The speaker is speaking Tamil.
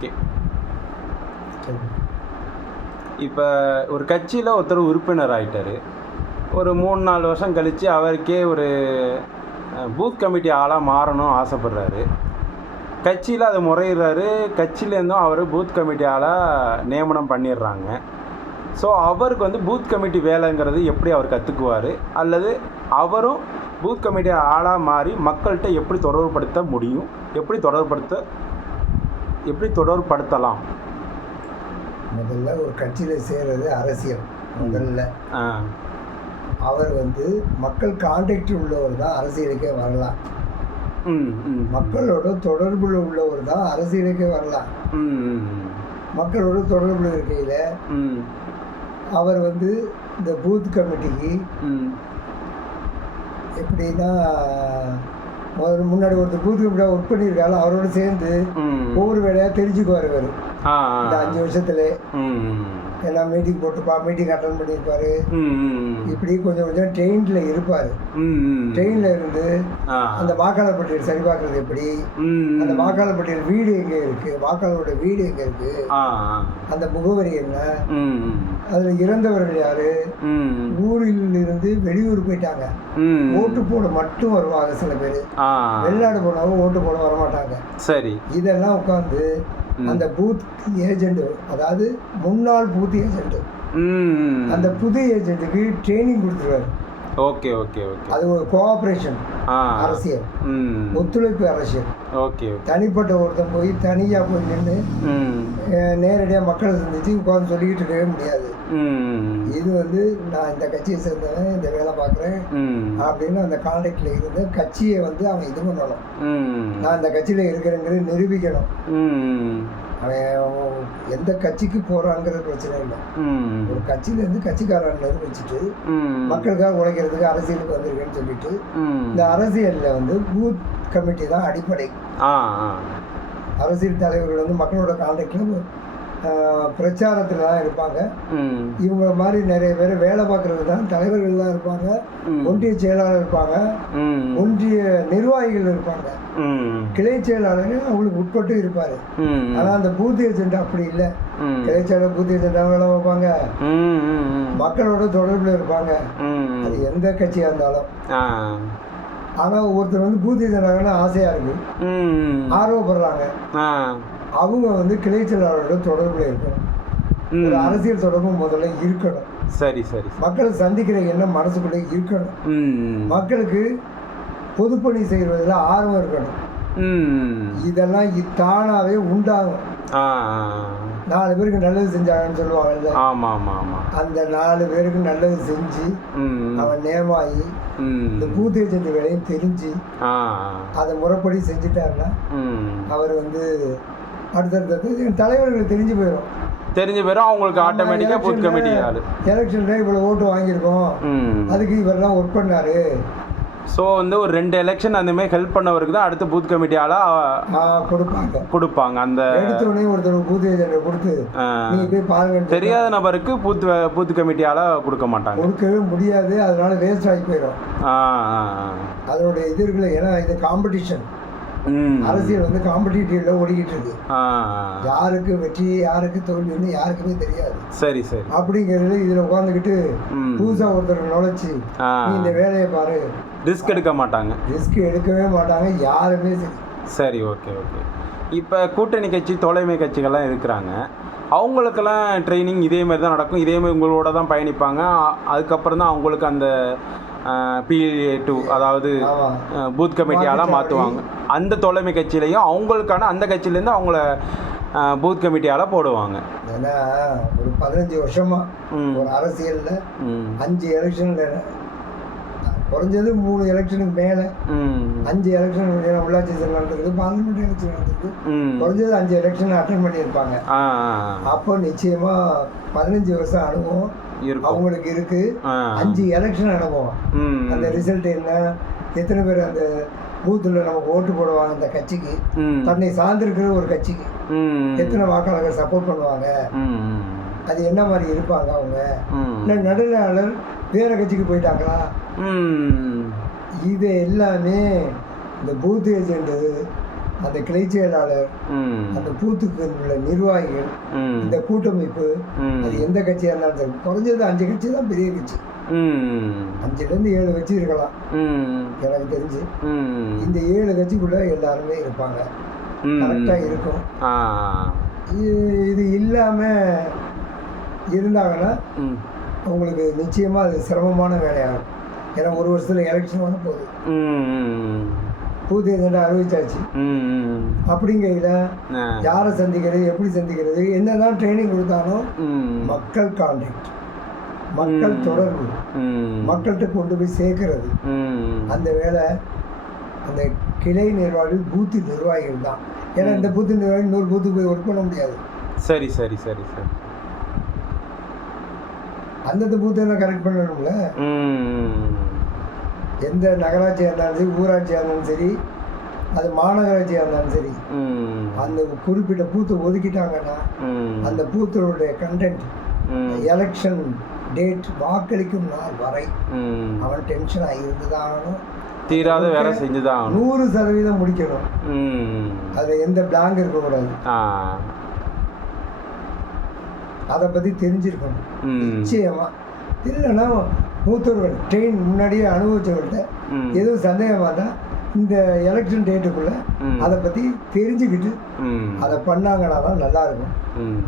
ஓகே. இப்போ ஒரு கட்சியில் ஒருத்தர் உறுப்பினர் ஆயிட்டாரு. ஒரு மூணு நாலு வருஷம் கழித்து அவருக்கே ஒரு பூத் கமிட்டி ஆளாக மாறணும் ஆசைப்படுறாரு. கட்சியில் அது முறையிடுறாரு. கட்சியிலேருந்தும் அவர் பூத் கமிட்டி ஆளாக நியமனம் பண்ணிடுறாங்க. ஸோ அவருக்கு வந்து பூத் கமிட்டி வேலைங்கிறது எப்படி அவர் கற்றுக்குவார் அல்லது அவரும் பூத் கமிட்டி ஆளாக மாறி மக்கள்கிட்ட எப்படி தொடர்புபடுத்த முடியும்? எப்படி தொடர்புபடுத்த எப்படி தொடர்புபடுத்தலாம் முதல்ல ஒரு கட்சியில் சேர்றது அரசியல் முதல்ல. அவர் வந்து மக்கள் கான்டாக்ட் உள்ளவர் தான் அரசியலுக்கே வரலாம். மக்களோட தொடர்புல உள்ளவர் தான் அரசியலுக்கே வரலாம். மக்களோட தொடர்புல இருக்கையில் அவர் வந்து இந்த பூத் கமிட்டிக்கு எப்படின்னா முதல்ல முன்னாடி ஒருத்தர் பூத் கமிட்டியாக ஒர்க் பண்ணியிருக்காரு. அவரோட சேர்ந்து ஒவ்வொரு வேலையாக தெரிஞ்சுக்குவார் இவர். இந்த அஞ்சு வருஷத்துல. எல்லாம் மீட்டிங் போட்டுப்பா மீட்டிங் அட்டன் பண்ணியிருப்பாரு. இப்படி கொஞ்சம் கொஞ்சம் ட்ரெயினில் இருப்பார். ட்ரெயினில் இருந்து அந்த வாக்காளர் பட்டியல் சரி பார்க்கறது எப்படி? அந்த வாக்காளர் பட்டியல் வீடு எங்கே இருக்கு? வாக்காளரோட வீடு எங்கே இருக்கு? அந்த முகவரி என்ன? அதில் இறந்தவர்கள் யாரு? ஊரில் இருந்து வெளியூர் போயிட்டாங்க. ஓட்டு போட மட்டும் வருவாங்க சில பேர். வெளிநாடு போனவங்க ஓட்டு போட வரமாட்டாங்க. சரி. இதெல்லாம் உட்காந்து அந்த பூத் ஏஜெண்ட் அதாவது முன்னாள் பூத் ஏஜெண்ட் அந்த புது ஏஜென்ட்டுக்கு ட்ரைனிங் கொடுத்துருவாரு. Okay okay okay. அது ஒரு கோஆப்ரேஷன் அரசியல். ஒத்துழைப்பு அரசியல். ஓகே தனிப்பட்ட ஒருத்தன் போய் தனியாக போய் நின்று நேரடியாக மக்களை சந்திச்சு உட்காந்து சொல்லிக்கிட்டு இருக்கவே முடியாது. இது வந்து நான் இந்த கட்சியை சேர்ந்தவன் இந்த வேலை பார்க்குறேன் அப்படின்னு அந்த கான்டாக்டில் இருந்து கட்சியை வந்து அவன் இது பண்ணணும். நான் இந்த கட்சியில் இருக்கிறேங்கிறது நிரூபிக்கணும். அவன் எந்த கட்சிக்கு போகிறாங்கிறது பிரச்சனை இல்லை. ஒரு கட்சியிலேருந்து கட்சிக்காரன் நிரூபிச்சுட்டு ம். மக்களுக்காக உழைக்கிறதுக்கு அரசியலுக்கு வந்திருக்கேன்னு சொல்லிட்டு இந்த அரசியலில் வந்து பூத் கமிட்டி தான் அடிப்படை. அரசியல் தலைவர்கள் வந்து மக்களோட கான்டாக்டில் பிரச்சாரத்தில் தான் இருப்பாங்க. இவங்க மாதிரி நிறைய பேர் வேலை பார்க்குறது தான் தலைவர்கள்லாம் இருப்பாங்க. ம். ஒன்றிய செயலாளர் இருப்பாங்க. ஒன்றிய நிர்வாகிகள் இருப்பாங்க. கிளை செயலாளர் அவங்களுக்கு உட்பட்டு இருப்பார். ம். ஆனால் அந்த பூத் ஏஜென்ட் அப்படி இல்லை. கிளை செயலாளர் பூத் ஏஜென்ட்டாக வேலை பார்ப்பாங்க. ம் மக்களோட தொடர்பில் இருப்பாங்க. அது எந்த கட்சியாக இருந்தாலும். ஆ. ஆனால் ஒருத்தர் வந்து பூத் ஏஜென்ட் இருக்குது ம் ஆர்வப்படுறாங்க. அவங்க வந்து கிளை செயலாளரோட தொடர்பில் இருக்கணும். ஒரு அரசியல் தொடர்பு முதல்ல இருக்கணும். சரி சரி மக்களை சந்திக்கிற எண்ணம் மனசுக்குள்ளே இருக்கணும். மக்களுக்கு பொதுப்பணி செய்வதில் ஆர்வம் இருக்கணும். இதெல்லாம் தானாவே உண்டாகும். நாலு பேருக்கு நல்லது செஞ்சாங்கன்னு சொல்லுவாங்கல்ல. ஆமாம் ஆமாம் ஆமாம் அந்த நாலு பேருக்கு நல்லது செஞ்சு அவன் நேமாயி இந்த ம் பூத் ஏஜென்ட் வேலையும் தெரிஞ்சு அதை முறைப்படி செஞ்சுட்டாருன்னா அவர் வந்து அடுத்தடுத்த தலைவர்களுக்கு தெரிஞ்சு போயிடும் தெரிஞ்ச பேரும் அவங்களுக்கு ஆட்டோமேட்டிக்காக பூத் கமிட்டி ஆளு. எலெக்ஷனில் இவ்வளோ ஓட்டு வாங்கியிருக்கோம். அதுக்கு இவரெல்லாம் ஒர்க் பண்ணாரு. ஸோ வந்து ஒரு ரெண்டு எலெக்ஷன் அந்த மாதிரி ஹெல்ப் பண்ணவருக்கு தான் அடுத்து பூத் கமிட்டி ஆளாக ஆ, கொடுப்பாங்க. கொடுப்பாங்க. அந்த எடுத்த உடனே ஒருத்தர் பூத் ஏஜென்ட் கொடுத்து தெரியாத நபருக்கு பூத் பூத் கமிட்டி ஆளாக கொடுக்க மாட்டாங்க. கொடுக்கவே முடியாது. அதனால வேஸ்ட் ஆகி போயிடும். அதனுடைய இது இருக்குல்ல ஏன்னா இது காம்படிஷன் அரசியல் வந்து காம்படிட்டிவ்ல ஓடிக்கிட்டு இருக்கு. யாருக்கு வெற்றி யாருக்கு தோல்வின்னு யாருக்குமே தெரியாது. சரி சரி. அப்படிங்கிறது இதில் உட்காந்துக்கிட்டு ம். புதுசாக ஒருத்தர் நுழைச்சி இந்த வேலையை பாரு. ரிஸ்க் எடுக்க மாட்டாங்க. ரிஸ்க் எடுக்கவே மாட்டாங்க யாருமே சரி. Okay okay. இப்போ கூட்டணி கட்சி தொலைமை கட்சிகள்லாம் இருக்கிறாங்க. அவங்களுக்கெல்லாம் ட்ரைனிங் இதே மாதிரி தான் நடக்கும். இதே மாதிரி உங்களோட தான் பயணிப்பாங்க. அதுக்கப்புறம் தான் அவங்களுக்கு அந்த பிஏ டூ அதாவது பூத் கமிட்டியாலாம் மாற்றுவாங்க அந்த தொலைமை கட்சியிலையும் அவங்களுக்கான அந்த கட்சியிலேருந்து அவங்கள பூத் கமிட்டியால் போடுவாங்க. ஏன்னா ஒரு பதினஞ்சு வருஷமா ம். ஒரு அரசியலில் அஞ்சு எலெக்ஷனில் குறைஞ்சது மூணு எலெக்ஷனுக்கு மேலே அஞ்சு எலெக்ஷன் உள்ளாட்சி தேர்தல் நடந்திருக்கு பார்லிமெண்ட் எலெக்ஷன் நடந்திருக்கு. குறைஞ்சது அஞ்சு எலெக்ஷன் அட்டன் பண்ணியிருப்பாங்க. அப்போ நிச்சயமா பதினஞ்சு வருஷம் அனுபவம் அவங்களுக்கு இருக்கு. அஞ்சு எலெக்ஷன் அனுபவம் அந்த ரிசல்ட் என்ன? எத்தனை பேர் அந்த பூத்தில் நமக்கு ஓட்டு போடுவாங்க அந்த கட்சிக்கு? தன்னை சார்ந்திருக்கிற ஒரு கட்சிக்கு. எத்தனை வாக்காளர்கள் சப்போர்ட் பண்ணுவாங்க? அது என்ன மாதிரி இருப்பாங்க அவங்க? இல்லை நடுநிலையாளர் வேற கட்சிக்கு போயிட்டாங்களா? இது எல்லாமே இந்த பூத் ஏஜென்ட்டு அந்த கிளை செயலாளர் அந்த பூத்துக்கு உள்ள நிர்வாகிகள் இந்த கூட்டமைப்பு அது எந்த கட்சியாக இருந்தாலும் சரி குறைஞ்சது அஞ்சு கட்சி தான் பெரிய கட்சி. ம். அஞ்சுலேருந்து ஏழு கட்சி இருக்கலாம். எனக்கு தெரிஞ்சு. இந்த ஏழு கட்சிக்குள்ளே எல்லாருமே இருப்பாங்க. கரெக்டாக இருக்கும். இது இல்லாமல் இருந்தாங்கன்னா ம் அவங்களுக்கு நிச்சயமாக அது சிரமமான வேலையாகும். ஏன்னா ஒரு வருஷத்தில் எலெக்ஷன் வர போகுது பூத் ஏஜெண்ட் அறிவிச்சாச்சு. அப்படிங்கையில் யாரை சந்திக்கிறது எப்படி சந்திக்கிறது என்னதான் ட்ரைனிங் கொடுத்தாலும் மக்கள் கான்டாக்ட் மக்கள் தொடர்பு. மக்கள்கிட்ட கொண்டு போய் சேர்க்கறது. அந்த வேலை அந்த கிளை நிர்வாகிகள் பூத்து நிர்வாகிகள் தான். ஏன்னா இந்த பூத்து நிர்வாகி இன்னொரு பூத்துக்கு போய் ஒர்க் பண்ண முடியாது. சரி சரி சரி சரி. அந்தந்த பூத்தை கரெக்ட் பண்ணணும்ல எந்த நகராட்சியாக இருந்தாலும் சரி ஊராட்சியாக இருந்தாலும் சரி அது மாநகராட்சியாக இருந்தாலும் சரி அந்த குறிப்பிட்ட பூத்தை ஒதுக்கிட்டாங்கன்னா அந்த பூத்தருடைய கண்டென்ட் எலெக்ஷன் டேட் வாக்களிக்கும் நாள் வரை அவன் தான் ஆகணும். தீராத வேலை செஞ்சுதான் நூறு சதவீதம் முடிக்கணும். அதில் எந்த பிளாங்க் இருக்கக்கூடாது. அதை பற்றி தெரிஞ்சிருக்கணும். ம். நிச்சயமா. இல்லைன்னா மூத்தவர்கள் ட்ரெயின் முன்னாடியே அனுபவிச்சவர்கள்ட்ட எதுவும் சந்தேகமாக இருந்தால் இந்த எலெக்ஷன் டேட்டுக்குள்ளே. அதை பற்றி தெரிஞ்சுக்கிட்டு அதை பண்ணாங்கன்னா தான் நல்லா இருக்கும். ம்.